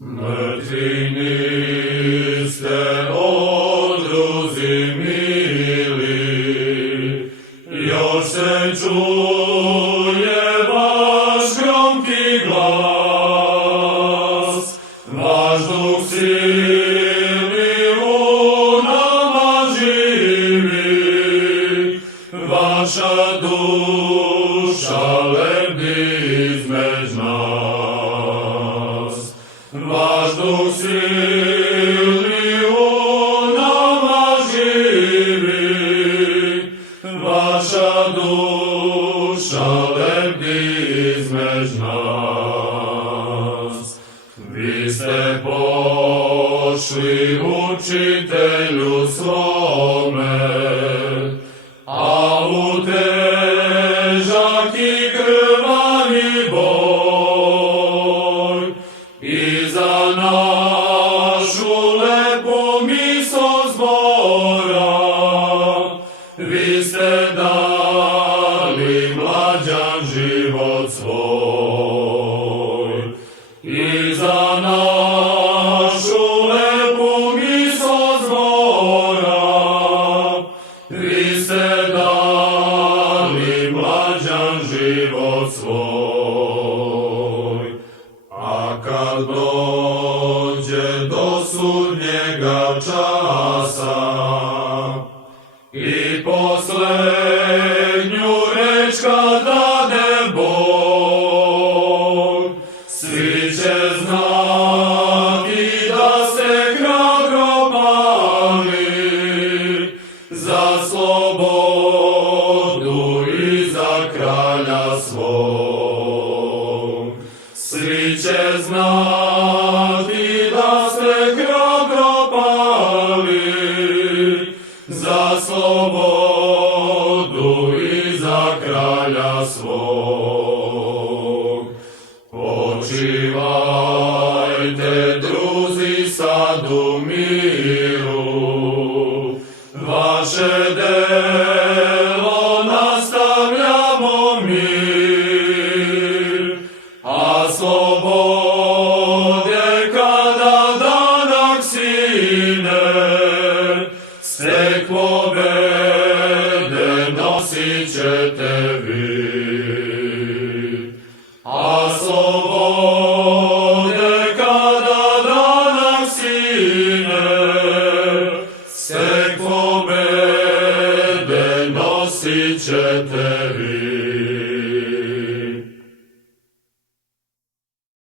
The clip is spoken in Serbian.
Mrtvi niste, o druzi mili, još se čuje vaš gromki glas, vaš duh silni u nama živi, vaša duša lebdi između nas. Vaš duh silni u nama živi, vaša duša lebdi između nas. Vi ste pošli učitelju svome, a u težak i krvavi boj, i za našu lepu misao zbora, vi ste dali mlađan život svoj. I za našu lepu misao zbora, vi ste dali mlađan život svoj. A kad dođe do sudnjega časa i poslednju reč kad dade Bog, svi će znati da ste hrabro pali za slobodu i za kralja svog. Svi će znati da ste hrabro pali za slobodu i za kralja svog. Počivajte, druzi, sad u miru, vaše